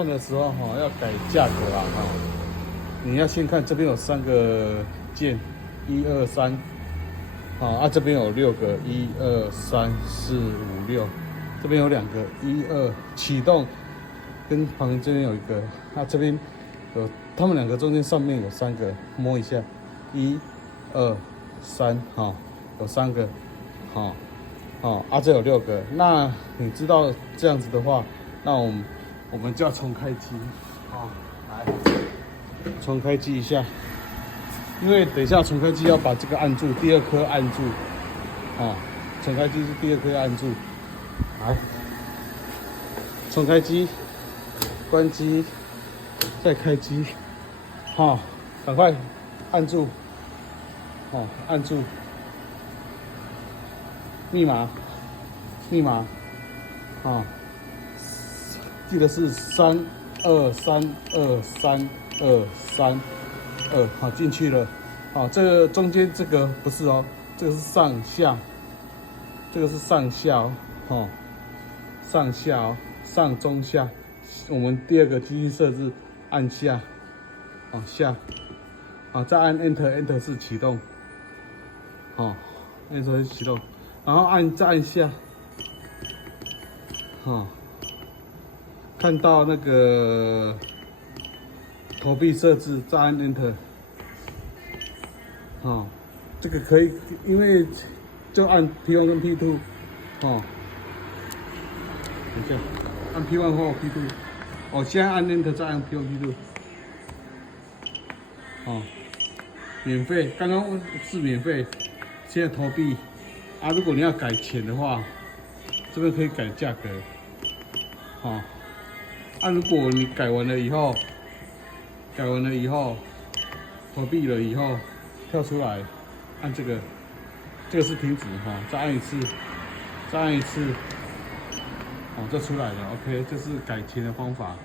看的时候哈，要改价格啦哈。你要先看这边有3个键，1、2、3，这边有6个，1、2、3、4、5、6，这边有2个，1、2启动，跟旁边这边有1个，这边有他们2个中间上面有3个，摸一下，1、2、3，有3个，这有6个。那你知道这样子的话，那我们就要重开机，来重开机一下，因为等一下重开机要把这个按住，第2颗按住，重开机是第2颗按住，来重开机，关机，再开机，赶快按住，按住，密码，记得是3232322，好，进去了，这个中间这个不是哦，这个是上下，这个是上下哦，上下哦，上中下，我们第2个机器设置按下，下，再按 Enter 是启动，Enter 是启动，然后再按下，看到那个投币设置，再按 Enter，这个可以，因为就按 P1 跟 P2，等一下，按 P1 或 P2，现在按 Enter 再按 P1 P2，免费，刚刚是免费，现在投币，如果你要改钱的话，这边可以改价格，如果你改完了以后，投币了以后，跳出来，按这个是停止再按一次，就出来了。OK， 这是改钱的方法。